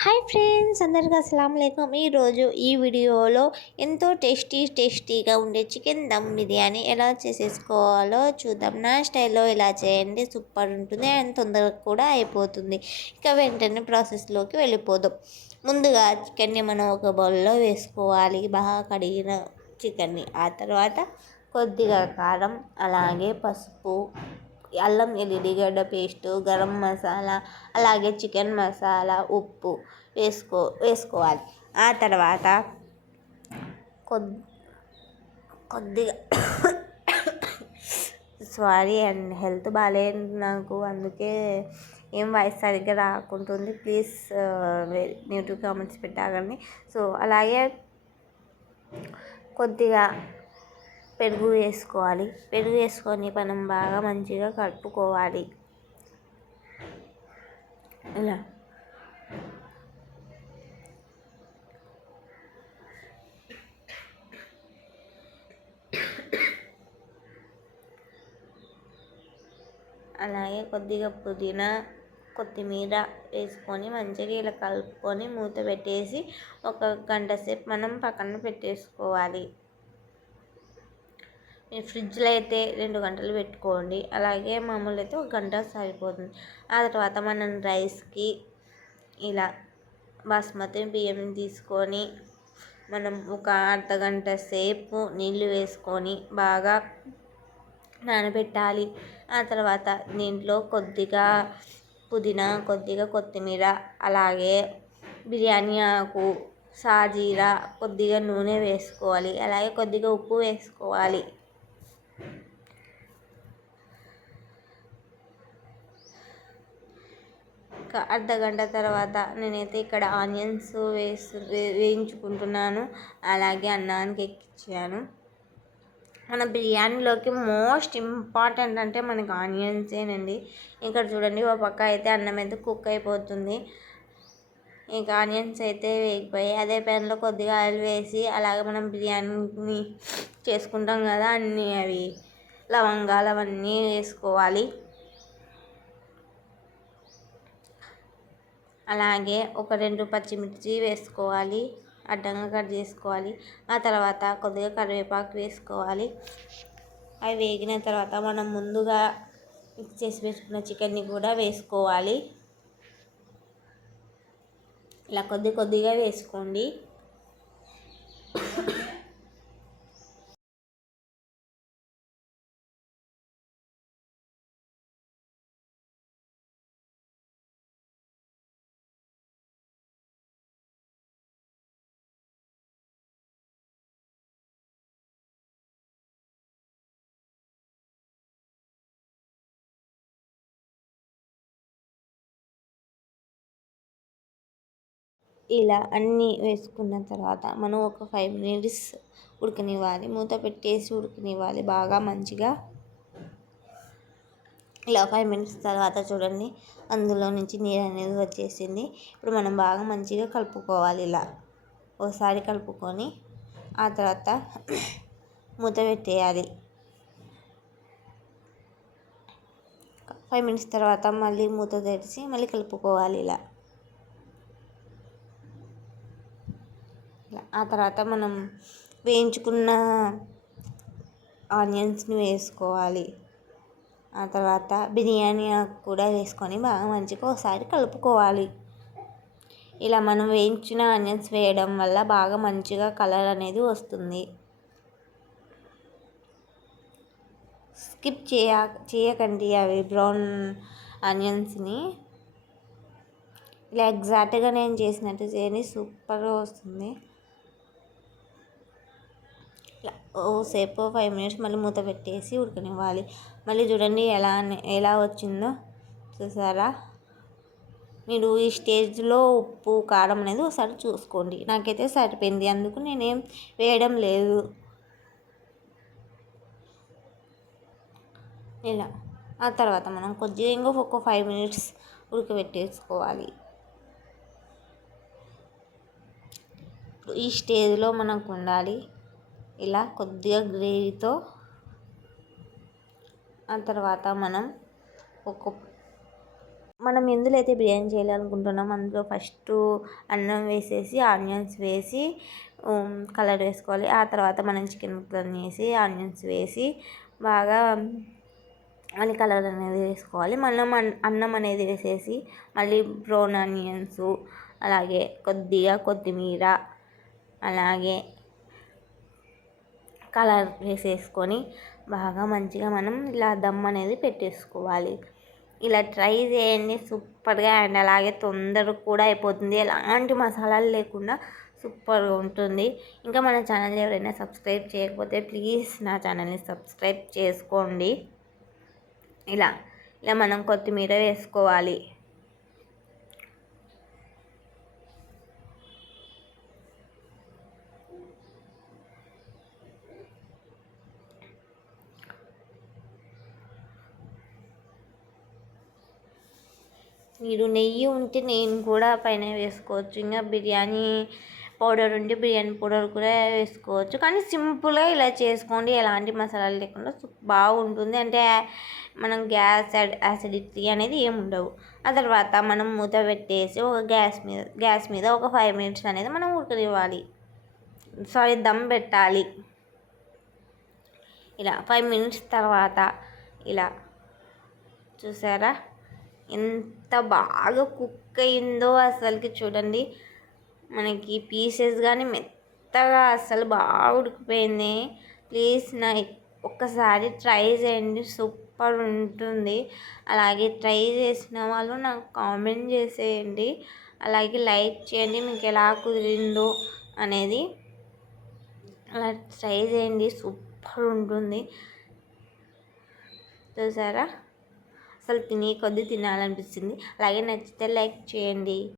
Hi friends, అందరికీ అస్సలాముఅలైకుం. ఈరోజు ఈ వీడియోలో ఎంతో టేస్టీగా ఉండే చికెన్ దమ్ బిర్యానీ ఎలా చేసేసుకోవాలో చూద్దాం. నా స్టైల్లో ఇలా చేయండి, సూపర్ ఉంటుంది అండ్ తొందరగా కూడా అయిపోతుంది. ఇక వెంటనే ప్రాసెస్లోకి వెళ్ళిపోదాం. ముందుగా చికెన్ని మనం ఒక బౌల్లో వేసుకోవాలి, బాగా కడిగిన చికెన్ని. ఆ తర్వాత కొద్దిగా కారం, అలాగే పసుపు, అల్లం ఎల్లిగడ్డ పేస్టు, గరం మసాలా, అలాగే చికెన్ మసాలా, ఉప్పు వేసుకోవాలి. ఆ తర్వాత కొద్దిగా సారీ అండ్ హెల్త్ బాగాలేదు నాకు, అందుకే ఏం వాయిస్ సరిగ్గా రాకుంటుంది. ప్లీజ్ నెగిటివ్ కామెంట్స్ పెట్టాలని. సో అలాగే కొద్దిగా పెరుగు వేసుకోవాలి. పెరుగు వేసుకొని మనం బాగా మంచిగా కలుపుకోవాలి. ఇలా అలాగే కొద్దిగా పుదీనా, కొత్తిమీర వేసుకొని మంచిగా ఇలా కలుపుకొని మూత పెట్టేసి ఒక గంట సేపు మనం పక్కన పెట్టేసుకోవాలి. మీరు ఫ్రిడ్జ్లో అయితే 2 గంటలు పెట్టుకోండి, అలాగే మామూలు అయితే 1 గంట సరిపోతుంది. ఆ తర్వాత మనం రైస్కి ఇలా బాస్మతి బియ్యం తీసుకొని మనం ఒక అర్ధగంట సేపు నీళ్ళు వేసుకొని బాగా నానబెట్టాలి. ఆ తర్వాత దీంట్లో కొద్దిగా పుదీనా, కొద్దిగా కొత్తిమీర, అలాగే బిర్యానీ ఆకు, సాజీరా, కొద్దిగా నూనె వేసుకోవాలి. అలాగే కొద్దిగా ఉప్పు వేసుకోవాలి. అర్ధగంట తర్వాత నేనైతే ఇక్కడ ఆనియన్స్ వేయించుకుంటున్నాను, అలాగే అన్నానికి ఎక్కించాను. మన బిర్యానీలోకి మోస్ట్ ఇంపార్టెంట్ అంటే మనకి ఆనియన్సేనండి. ఇక్కడ చూడండి, ఒక పక్క అయితే అన్నం అయితే కుక్ అయిపోతుంది. ఇంకా ఆనియన్స్ అయితే వేగిపోయి అదే ప్యాన్లో కొద్దిగా ఆయిల్ వేసి, అలాగే మనం బిర్యానీ చేసుకుంటాం కదా, అవి లవంగాలు అవన్నీ వేసుకోవాలి. అలాగే ఒక 2 పచ్చిమిర్చి వేసుకోవాలి, అడ్డంగా కట్ చేసుకోవాలి. ఆ తర్వాత కొద్దిగా కరివేపాకు వేసుకోవాలి. అవి వేగిన తర్వాత మనం ముందుగా మిక్స్ చేసి వేసుకున్న చికెన్ని కూడా వేసుకోవాలి. ఇలా కొద్దిగా వేసుకోండి. ఇలా అన్నీ వేసుకున్న తర్వాత మనం ఒక 5 మినిట్స్ ఉడకనివ్వాలి. మూత పెట్టేసి ఉడకనివ్వాలి బాగా మంచిగా. ఇలా 5 మినిట్స్ తర్వాత చూడండి, అందులో నుంచి నీరు అనేది వచ్చేసింది. ఇప్పుడు మనం బాగా మంచిగా కలుపుకోవాలి. ఇలా ఒకసారి కలుపుకొని ఆ తర్వాత మూత పెట్టేయాలి. 5 మినిట్స్ తర్వాత మళ్ళీ మూత తెరిచి మళ్ళీ కలుపుకోవాలి. ఇలా ఆ తర్వాత మనం వేయించుకున్న ఆనియన్స్ని వేసుకోవాలి. ఆ తర్వాత బిర్యానీ ఆకు కూడా వేసుకొని బాగా మంచిగా ఒకసారి కలుపుకోవాలి. ఇలా మనం వేయించిన ఆనియన్స్ వేయడం వల్ల బాగా మంచిగా కలర్ అనేది వస్తుంది. స్కిప్ చేయకండి అవి బ్రౌన్ ఆనియన్స్ని. ఇలా ఎగ్జాక్ట్గా నేను చేసినట్టు చేయండి, సూపర్గా వస్తుంది. సేపు 5 మినిట్స్ మళ్ళీ మూత పెట్టేసి ఉడకనివ్వాలి. మళ్ళీ చూడండి ఎలా వచ్చిందో చూసారా. మీరు ఈ స్టేజ్లో ఉప్పు కారం అనేది ఒకసారి చూసుకోండి. నాకైతే సరిపోయింది, అందుకు నేనేం వేయడం లేదు. ఇలా ఆ తర్వాత మనం కొద్దిగా ఇంకొక 5 మినిట్స్ ఉడకబెట్టేసుకోవాలి. ఈ స్టేజ్లో మనకు ఉండాలి ఇలా కొద్దిగా గ్రేవీతో. ఆ తర్వాత మనం మనం ఎందులో అయితే బిర్యానీ చేయాలనుకుంటున్నాం అందులో ఫస్ట్ అన్నం వేసేసి ఆనియన్స్ వేసి కలర్ వేసుకోవాలి. ఆ తర్వాత మనం చికెన్ ముక్కలను వేసి ఆనియన్స్ వేసి బాగా అని కలర్ అనేది వేసుకోవాలి. మనం అన్నం అనేది వేసేసి మళ్ళీ బ్రౌన్ ఆనియన్స్ అలాగే కొద్దిగా కొత్తిమీర అలాగే కలర్ వేసేసుకొని బాగా మంచిగా మనం ఇలా దమ్ అనేది పెట్టేసుకోవాలి. ఇలా ట్రై చేయండి, సూపర్గా అండ్ అలాగే తొందరగా కూడా అయిపోతుంది. ఎలాంటి మసాలాలు లేకుండా సూపర్గా ఉంటుంది. ఇంకా మన ఛానల్ ఎవరైనా సబ్స్క్రైబ్ చేయకపోతే ప్లీజ్ నా ఛానల్ని సబ్స్క్రైబ్ చేసుకోండి. ఇలా ఇలా మనం కొత్తిమీర వేసుకోవాలి. మీరు నెయ్యి ఉంటే నేను కూడా పైన వేసుకోవచ్చు. ఇంకా బిర్యానీ పౌడర్ ఉంటే బిర్యానీ పౌడర్ కూడా వేసుకోవచ్చు. కానీ సింపుల్గా ఇలా చేసుకోండి, ఎలాంటి మసాలాలు లేకుండా బాగుంటుంది. అంటే మనం యాసిడిటీ అనేది ఏమి ఉండవు. ఆ తర్వాత మనం మూత పెట్టేసి ఒక గ్యాస్ మీద ఒక 5 minutes అనేది మనం ఉడకనివ్వాలి. దమ్ పెట్టాలి. ఇలా 5 minutes తర్వాత ఇలా చూసారా ఎంత బాగా కుక్ అయిందో అసలుకి చూడండి. మనకి పీసెస్ కానీ మెత్తగా అసలు బాగా ఉడికిపోయింది. ప్లీజ్ ఒక్కసారి ట్రై చేయండి, సూపర్ ఉంటుంది. అలాగే ట్రై చేసిన వాళ్ళు నాకు కామెంట్ చేసేయండి, అలాగే లైక్ చేయండి మీకు ఎలా కుదిరిందో అనేది. అలా ట్రై చేయండి, సూపర్ ఉంటుంది. చూసారా అసలు తినే కొద్దీ తినాలనిపిస్తుంది. అలాగే నచ్చితే లైక్ చేయండి.